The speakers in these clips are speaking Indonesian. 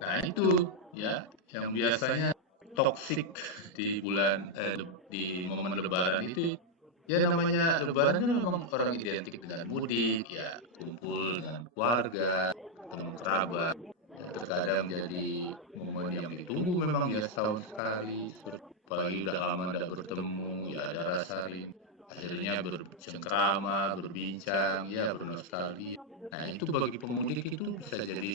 Nah itu ya yang biasanya toksik di di momen Lebaran itu ya namanya Lebaran kan memang orang identik dengan mudik ya kumpul dengan keluarga, teman kerabat. Ya, terkadang jadi momen yang ditunggu memang ya setahun sekali. Apalagi udah lama tidak bertemu ya ada rasa rindu. Akhirnya bercengkrama, berbincang, ya bernostalgia. Nah itu bagi pemudik itu bisa jadi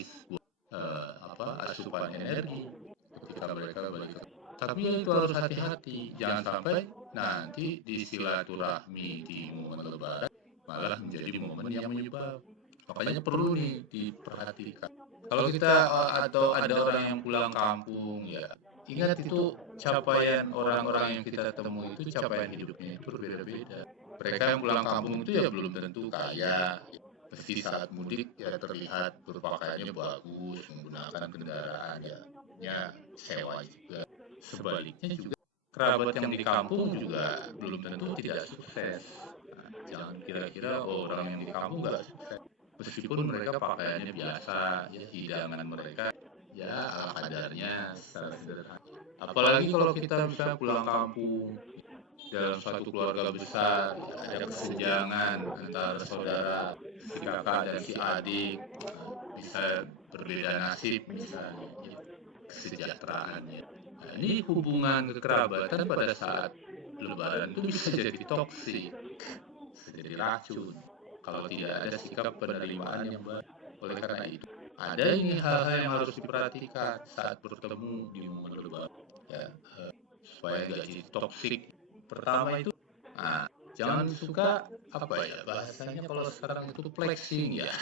asupan energi ketika mereka balik ke. Tapi ya itu harus hati-hati, jangan sampai nanti di silaturahmi di momen Lebaran malah menjadi momen yang menyebabkan. Makanya perlu nih diperhatikan. Kalau kita atau ada orang yang pulang kampung ya, ingat itu capaian orang-orang yang kita temui itu capaian hidupnya itu berbeda-beda. Mereka yang pulang kampung itu ya belum tentu kaya, meski saat mudik ya terlihat berpakaiannya bagus, menggunakan kendaraan ya sewa juga. Sebaliknya juga kerabat yang di kampung juga belum tentu tidak sukses. Nah, jangan kira-kira orang yang di kampung nggak sukses. Meskipun mereka pakaiannya biasa, ya hidangan mereka ya ala kadarnya secara sederhana. Apalagi kalau kita bisa pulang kampung dalam suatu keluarga besar, ya, ada kesenjangan antara saudara, si kakak dan si adik, bisa berbeda nasib misalnya, ya, kesejahteraannya. Nah, ini hubungan kekerabatan pada saat Lebaran itu bisa jadi toksik, bisa jadi racun kalau tidak ada sikap penerimaan yang baik. Oleh karena itu, ada ini hal-hal yang harus diperhatikan saat bertemu di momen Lebaran, ya, supaya nggak jadi toksik. Pertama itu, nah, jangan suka apa ya bahasanya kalau sekarang itu flexing ya,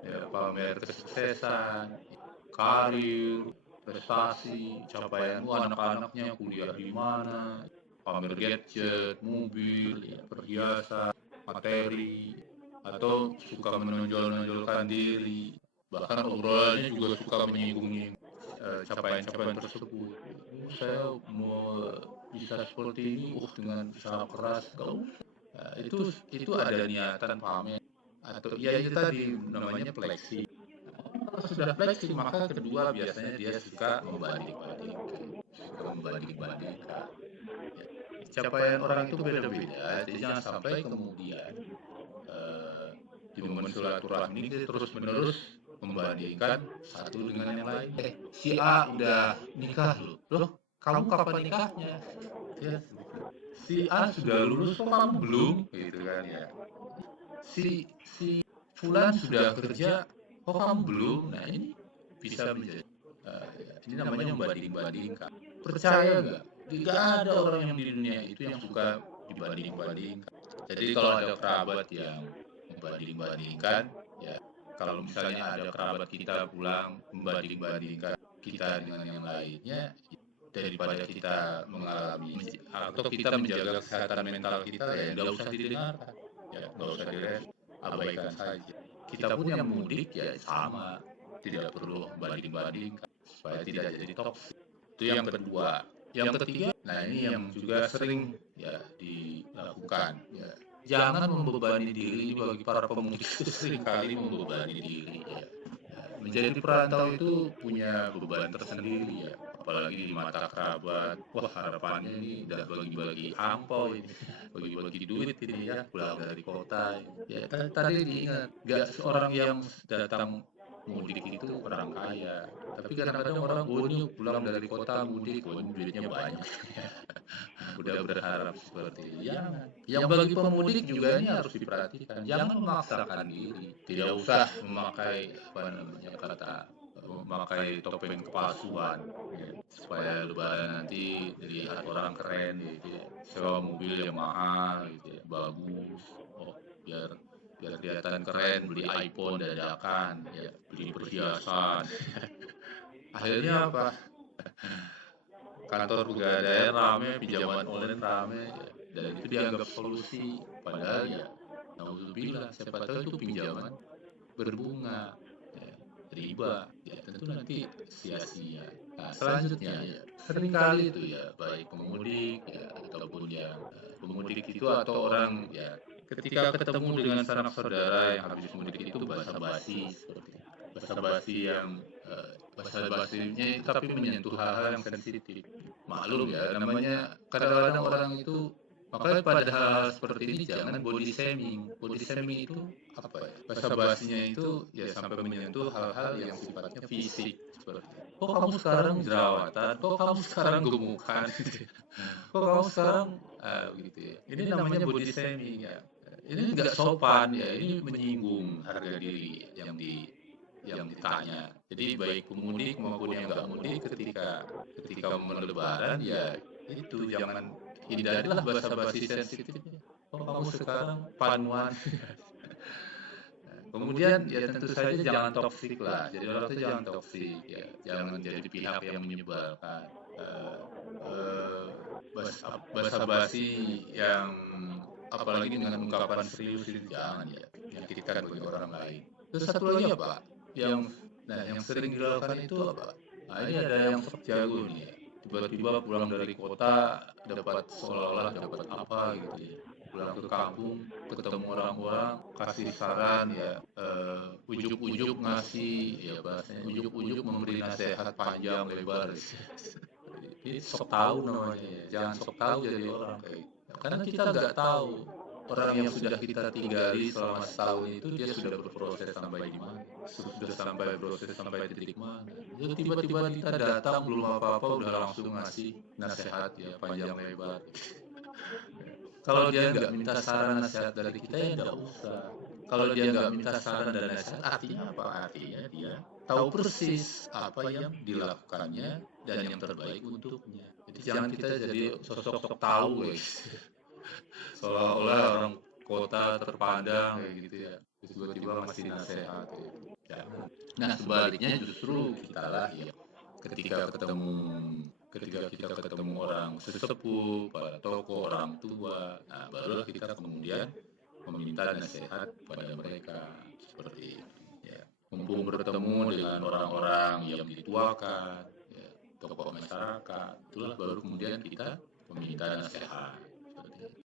ya pamer kesuksesan, karir, prestasi, capaian anak-anaknya kuliah di mana, pamer gadget, mobil, ya, perhiasan, materi, atau suka menonjol-nonjolkan diri, bahkan obrolannya juga suka menyinggung capaian-capaian tersebut. Saya mau bisa seperti ini, dengan usaha keras, gak usah. Nah, itu ada niatan pamer atau ya itu tadi namanya flexing. Kalau sudah flexing maka kedua biasanya dia suka membanding-bandingkan. Ya, capaian orang itu beda-beda, jadi jangan sampai kemudian eh, di momen silaturahmi kita terus-menerus membandingkan satu dengan yang lain. Si A udah nikah loh, kamu kapan nikahnya? Ya, si A sudah lulus kok kamu belum? Gitu kan ya. Si Fulan sudah kerja kok kamu belum? Nah ini bisa menjadi ini namanya membanding-bandingkan. Percaya nggak? Nggak ada orang yang di dunia itu yang suka dibanding-bandingkan. Jadi kalau ada kerabat yang membanding-bandingkan, ya kalau misalnya ada kerabat kita pulang membanding-bandingkan kita dengan yang lainnya, daripada kita mengalami atau kita menjaga kesehatan mental kita ya nggak usah didengarkan, ya nggak usah direspon, abaikan saja. Kita pun yang mudik ya sama, tidak perlu banding-bandingkan supaya tidak jadi toksik. Itu yang kedua. Yang ketiga, nah ini yang juga sering ya dilakukan ya. Jangan membebani diri, ini bagi para pemudik itu sering kali membebani diri ya. Menjadi perantau itu punya beban tersendiri ya, apalagi di mata kerabat. Wah harapannya ini udah bagi-bagi ampau ini, bagi-bagi duit ini ya, pulang dari kota. Ya tadi diingat, gak seorang yang datang mudik itu orang kaya. Tapi kadang-kadang orang, oh ini pulang dari kota mudik, oh ini duitnya banyak. Udah berharap seperti itu. Yang bagi pemudik juga ini harus diperhatikan. Jangan memaksakan diri. Tidak usah memakai apa namanya kata memakai topeng kepalsuan ya, supaya lebaran nanti dilihat orang keren gitu ya. Sewa mobil yang mahal gitu ya, bagus. Oh, biar biar kelihatan keren beli iPhone dadakan ya, beli perhiasan. Akhirnya apa? Kantor pegadaian rame, pinjaman online rame, ya. Dan itu dianggap solusi. Padahal ya, naudzubillah, siapa tahu itu pinjaman berbunga, ya, riba, ya tentu nanti sia-sia. Nah, selanjutnya ya, seringkali itu ya, baik pemudik ya, ataupun yang pemudik itu atau orang ya, ketika ketemu dengan sanak saudara yang habis mudik itu basa-basi seperti basa-basi yang basa-basinya itu tapi menyentuh hal-hal yang sensitif. Maklum ya, namanya kadang-kadang orang itu, makanya pada hal seperti ini jangan body shaming. Body shaming itu apa ya? Basa-basinya itu ya sampai menyentuh hal-hal yang sifatnya fisik seperti, kok kamu sekarang jerawatan, kok kamu sekarang gemukan, kok kamu sekarang begitu ya. Ini namanya body shaming ya. Ini nggak sopan ya, ini menyinggung harga diri yang ditanya. Jadi baik pemudik maupun yang nggak mudik ketika momen Lebaran ya itu jangan, hindarilah basa-basi sensitifnya. Oh kamu sekarang panuan. Kemudian ya tentu saja jangan toksik lah. Jadi orang itu jangan toksik ya, jangan jadi pihak yang menyebalkan. Eh, eh, Basa-basi yang apalagi dengan ungkapan serius itu jangan ya, menyakitkan bagi orang lain. Terus satu lagi apa? Yang sering dilakukan itu apa? Nah, ini ada yang sok jago nih ya. Tiba-tiba pulang dari kota dapat seolah-olah dapat apa gitu ya. Pulang ke kampung ketemu orang-orang kasih saran ya, ujuk-ujuk ngasih ya, bahasanya ujuk-ujuk memberi nasihat panjang lebar. Ini sok tahu namanya ya. Jangan sok tahu jadi orang kayak gitu. Karena kita nggak tahu orang yang sudah kita tinggali selama setahun itu dia sudah berproses sampai di mana, sudah sampai proses sampai titik mana. Jadi tiba-tiba kita datang belum apa-apa udah langsung ngasih nasihat ya panjang lebar. Kalau dia nggak minta saran nasihat dari kita ya nggak usah. Kalau dia nggak minta saran dan nasihat, artinya apa? Artinya dia tahu persis apa yang dilakukannya dan yang terbaik untuknya. Jadi jangan kita jadi sosok tahu guys. Seolah-olah orang kota terpandang kayak gitu ya. Terus tiba-tiba ngasih nasihat gitu. Jangan. Nah sebaliknya justru kita lah ya, ketika kita ketemu orang sesepuh, para tokoh, orang tua, nah barulah kita kemudian meminta nasihat pada mereka seperti itu. Ya, mumpung bertemu dengan orang-orang yang dituakan, ya, tokoh masyarakat, itulah baru kemudian kita meminta nasihat.